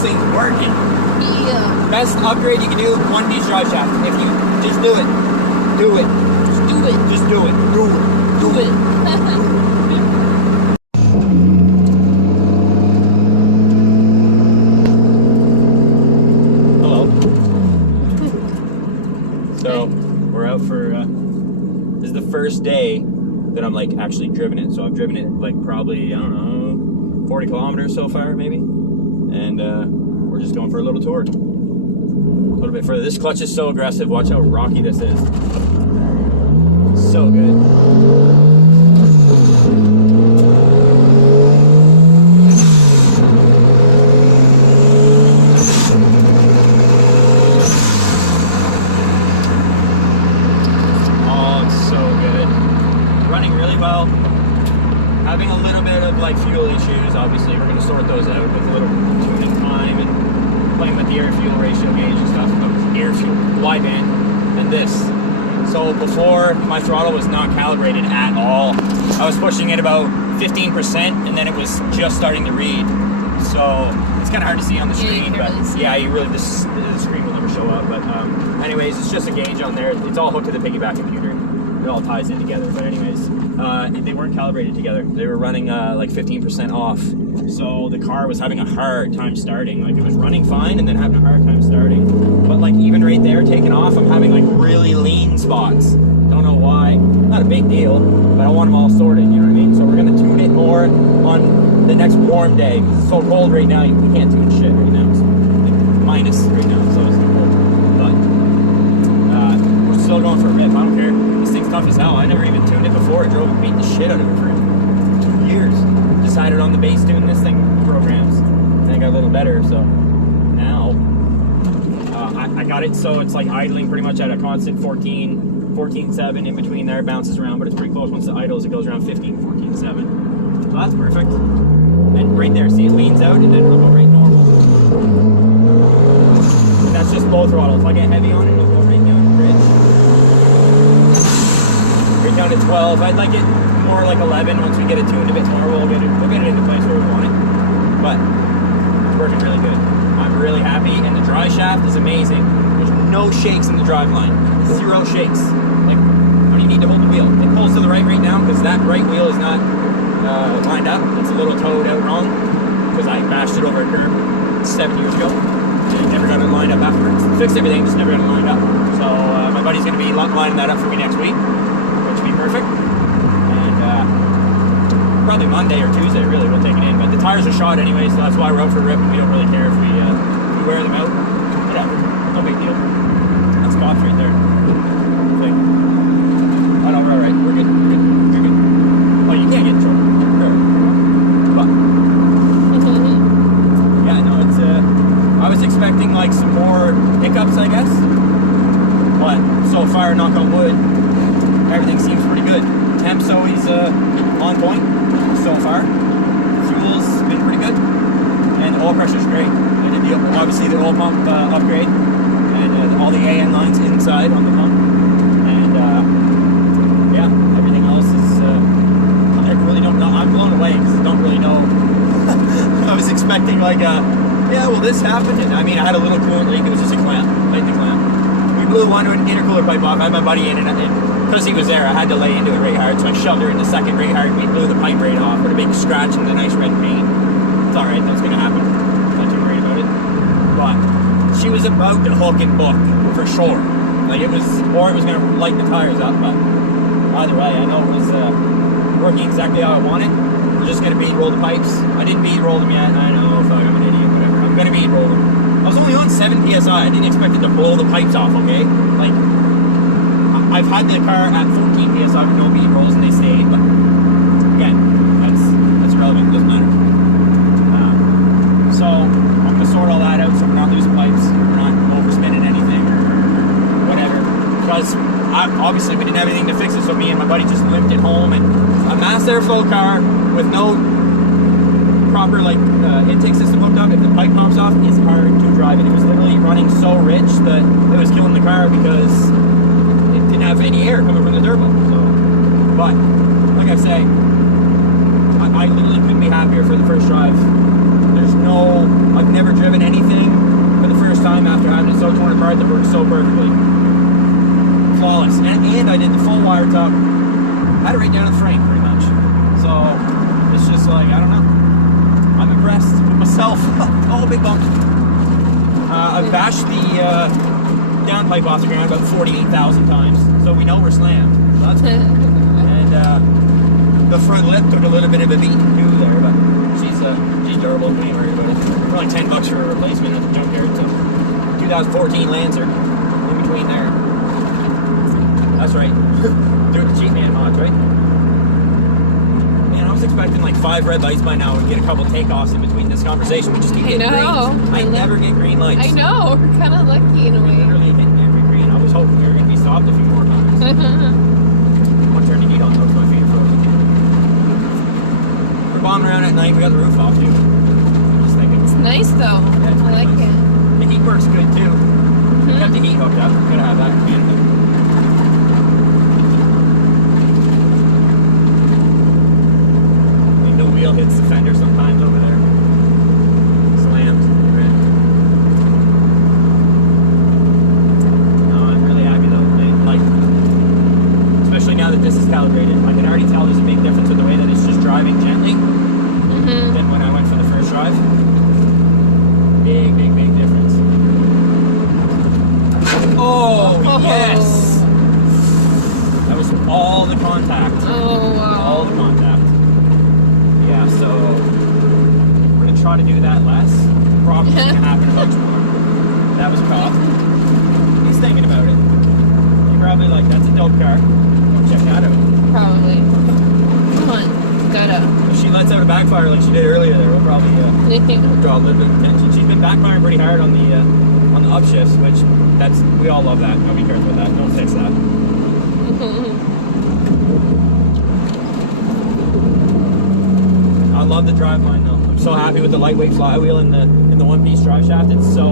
this thing's working. Yeah. Best upgrade you can do, one-piece drive shaft. If you just do it. Do it. Just do it. Just do it. Do it. Do it. Hello. So, we're out for, this is the first day that I'm like actually driven it. So I've driven it like probably, I don't know, 40 kilometers so far maybe. And we're just going for a little tour. A little bit further. This clutch is so aggressive. Watch how rocky this is. So good. Oh, it's so good. Running really well. Having a little bit of like fuel issues. Obviously, we're going to sort those out with a little tuning time and playing with the air fuel ratio gauge and stuff. Air fuel, wideband, and this. So before, my throttle was not calibrated at all. I was pushing it about 15%, and then it was just starting to read. So it's kind of hard to see on the screen, but really yeah, the screen will never show up. But anyways, it's just a gauge on there. It's all hooked to the piggyback computer. It all ties in together. But anyways, they weren't calibrated together. They were running like 15% off. So the car was having a hard time starting. Like it was running fine and then having a hard time starting. But like even right there taking off, I'm having like really lean spots. Don't know why. Not a big deal, but I want them all sorted, you know what I mean? So we're gonna tune it more on the next warm day. It's so cold right now, we can't tune shit right now. It's like minus right now, so it's cold. But we're still going for a rip, I don't care. This thing's tough as hell. I never even tuned it before. I drove and beat the shit out of it for 2 years. Decided on the base tune this thing programs. And it got a little better, so now I got it so it's like idling pretty much at a constant 14.7 in between there. It bounces around, but it's pretty close. Once it idles, it goes around 14.7. So that's perfect. And right there, see, it leans out and then it'll go right normal. And that's just low throttle. If I get heavy on it, it'll go right down the bridge. Right down to 12. I'd like it more like 11. Once we get it tuned a bit more, we'll get it into place where we want it. But it's working really good. I'm really happy, and the dry shaft is amazing. There's no shakes in the drive line. 0 shakes. Like, how do you need to hold the wheel? It pulls to the right now because that right wheel is not lined up. It's a little toed out wrong because I bashed it over a curb 7 years ago. And never got it lined up afterwards. Fixed everything, just never got it lined up. So my buddy's going to be lining that up for me next week, which will be perfect. Probably Monday or Tuesday, really, we'll take it in. But the tires are shot anyway, so that's why we're out for a rip, and we don't really care if we wear them out. Whatever, no big deal. That's Scott's right there. Like, oh no, we're alright. We're good. You're good. Oh, you can't get in trouble. Sure. But yeah, no, it's I was expecting like some more hiccups, I guess. But so far, knock on wood, everything seems pretty good. Temp's always on point so far. Fuel's been pretty good, and the oil pressure's great. I did obviously the oil pump upgrade, and all the AN lines inside on the pump, and yeah, everything else is. I really don't know. I'm blown away because I don't really know. I was expecting like yeah, well this happened, and I mean I had a little coolant leak. It was just a clamp, lightning clamp. We blew one intercooler pipe off. I had my buddy in it. Because he was there, I had to lay into it right hard, so I shoved her in the second right hard, and we blew the pipe right off with a big scratch and a nice red paint. It's alright, that's going to happen. I'm not too worried about it. But she was about to hook and book, for sure. Like it was, or it was going to light the tires up, but either way, I know it was working exactly how I wanted. We're just going to bead roll the pipes. I didn't bead roll them yet, I know, fuck, I'm an idiot, whatever. I'm going to bead roll them. I was only on 7 PSI, I didn't expect it to blow the pipes off, okay? Like, I've had the car at 14 PSI with no bead rolls and they stayed, but again, that's irrelevant, it doesn't matter. So I'm going to sort all that out so we're not losing pipes, we're not overspinning anything or whatever. Because obviously we didn't have anything to fix it, so me and my buddy just limped it home, and a mass airflow car with no proper like intake system hooked up, if the pipe pops off, it's hard to drive it. It was literally running so rich that it was killing the car because didn't have any air coming from the turbo. So, but like I say, I literally couldn't be happier for the first drive. There's no I've never driven anything for the first time after having it so torn apart that works so perfectly. Flawless. And I did the full wire top. Had it right down to the frame, pretty much. So, it's just like, I don't know. I'm impressed with myself. Oh, big bump. I've bashed the downpipe off the ground about 48,000 times, so we know we're slammed. So that's good. And the front lip took a little bit of a beat too there, but she's durable. We ain't worried about it. For like $10 for a replacement at the junkyard. So 2014 Lancer in between there. That's right. Do it cheap man mods, right? Man, I was expecting like 5 red lights by now and get a couple takeoffs in between this conversation. We just keep getting greens. I never get green lights. I know. We're kind of lucky in a way. Literally hitting every green. I was hoping we were going to be stopped a few more times. I'm going to turn the heat on though, my feet are frozen. We're bombing around at night. We got the roof off too. Just thinking. It's nice though. Yeah, it's I like nice. it. The heat works good too. Got the heat hooked up. Gotta have that in Canada. The wheel hits the fender sometimes over there. Slammed. Right. No, I'm really happy though. Like, especially now that this is calibrated, I can already tell there's a big difference with the way that it's just driving gently than when I went for the first drive. Big, big, big difference. Oh, yes! That was all the contact. Oh, wow. All the contact. Yeah, so we're going to try to do that less. Probably going to happen much more. That was a cop. He's thinking about it. He's probably like, that's a dope car. Check that out. Probably. Come on. Gotta. If she lets out a backfire like she did earlier there, we'll probably draw a little bit of attention. She's been backfiring pretty hard on the upshifts, which we all love that. Nobody cares about that. Don't fix that. I love the driveline though. I'm so happy with the lightweight flywheel in the one-piece drive shaft. It's so,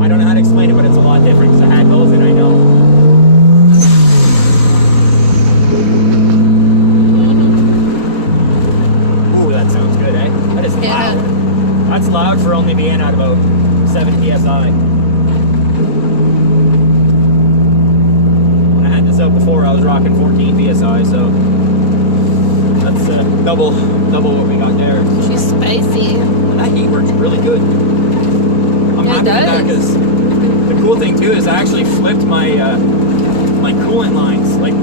I don't know how to explain it, but it's a lot different because I had both and I know. Ooh, that sounds good, eh? That is loud. That's loud for only being at about 7 PSI. When I had this out before, I was rocking 14 PSI, so that's double what we got there. She's spicy. And that heat works really good. I'm Yeah, happy it with that does. because the cool thing too is I actually flipped my my coolant lines, like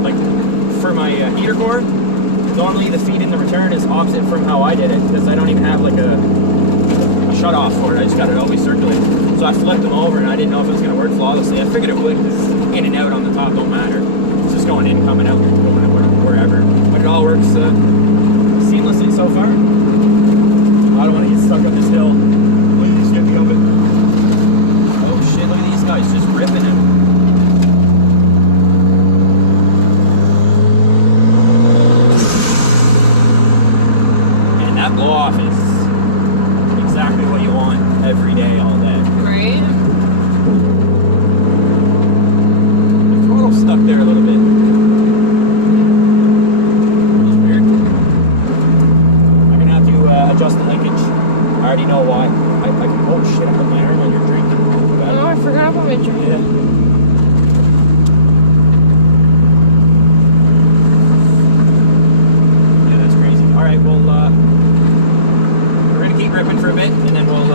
for my heater core. Normally the feed in the return is opposite from how I did it because I don't even have like a shut off for it. I just got it always circulating. So I flipped them over and I didn't know if it was going to work flawlessly. I figured it would because in and out on the top don't matter. It's just going in, coming out, going wherever. But it all works seamlessly so far. I don't want to get stuck up this hill. Look at this skipping up it. Oh shit, look at these guys just ripping it. And that blow off is exactly what you want every day, all day. Right? The throttle's stuck there a little bit. It's weird. I'm gonna have to adjust the linkage. I already know why. Oh shit, I put my arm on your drink. Oh, I forgot about my drink. Yeah. Yeah, that's crazy. Alright, well, we're gonna keep ripping for a bit, and then we'll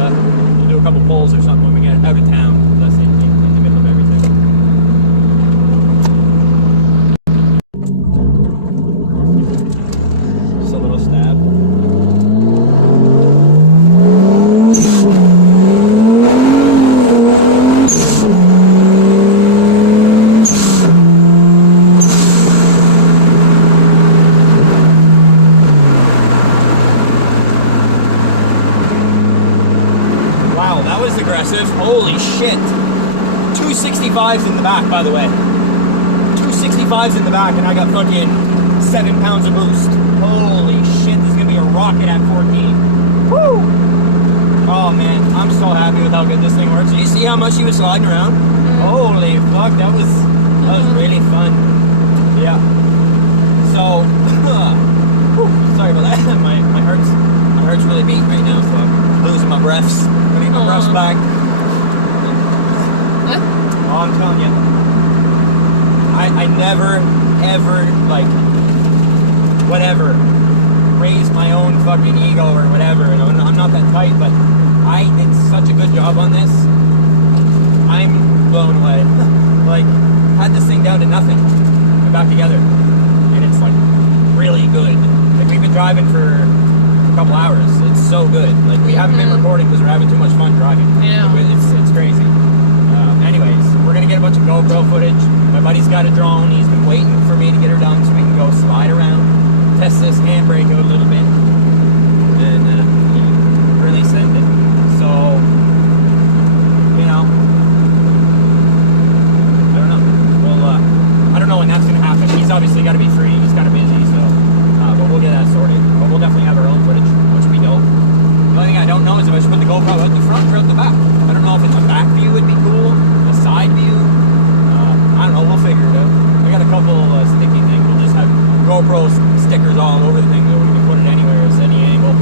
do a couple pulls or something when we get out of town. That's in the middle of everything. Just a little stab. Wow, that was aggressive. Holy shit. 265s in the back, by the way. 265s in the back, and I got fucking 7 pounds of boost. Holy shit, this is gonna be a rocket at 14. Woo! Oh man, I'm so happy with how good this thing works. You see how much he was sliding around? Holy fuck, that was really fun. Yeah. So, whew, sorry about that. My heart's really beating right now, so losing my breaths. I need my breaths back. Oh, I'm telling you. I never, ever, like, whatever, raise my own fucking ego or whatever. You know, I'm not that tight, but I did such a good job on this. I'm blown away. Like, had this thing down to nothing. I'm back together. And it's, like, really good. Like, we've been driving for a couple hours. It's so good. Like, we haven't been recording because we're having too much fun driving. Yeah. It's crazy. Anyways, we're gonna get a bunch of GoPro footage. My buddy's got a drone. He's been waiting for me to get her done so we can go slide around, test this handbrake out a little bit, and really send it. So, you know, I don't know. Well, I don't know when that's gonna happen. He's obviously got to be free. He's kind of busy, so but we'll get that sorted. But we'll definitely have our own footage, which we don't. The only thing I don't know is if I should put the GoPro out the front or out the back. I don't know if it's a back view would be cool, a side view. I don't know, we'll figure it out. I got a couple sticky things. We'll just have GoPro stickers all over the thing so we can put it anywhere, at any angle.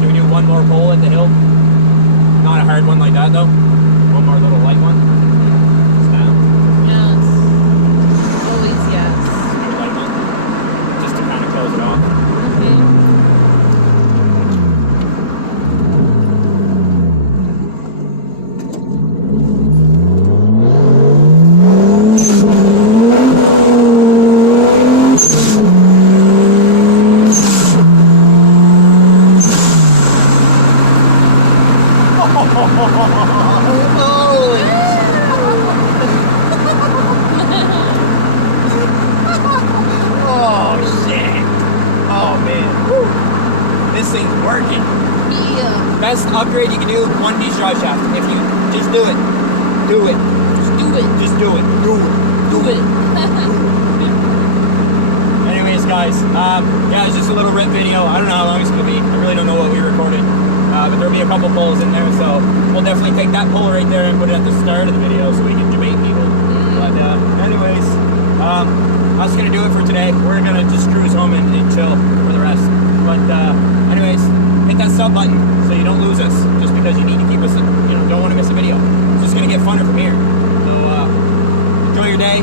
Should we do one more pole at the hill? Not a hard one like that though. One more little light one. Down. Yes. Always yes. A light one. Just to kind of close it off. Oh shit! Oh man, woo. This thing's working. Yeah. Best upgrade you can do, one piece drive shaft. If you just do it, do it. Just do it. Just do it. Do it. Do it. Anyways, guys, yeah, it's just a little rip video. I don't know how long it's gonna be. I really don't know what we recorded, but there'll be a couple poles in there, so we'll definitely take that pole right there and put it at the start of the video so we can debate people. But anyways, that's gonna do it for today. We're gonna just cruise home and chill for the rest. But anyways, hit that sub button so you don't lose us just because you need to keep us, don't want to miss a video. It's just gonna get funner from here. So enjoy your day.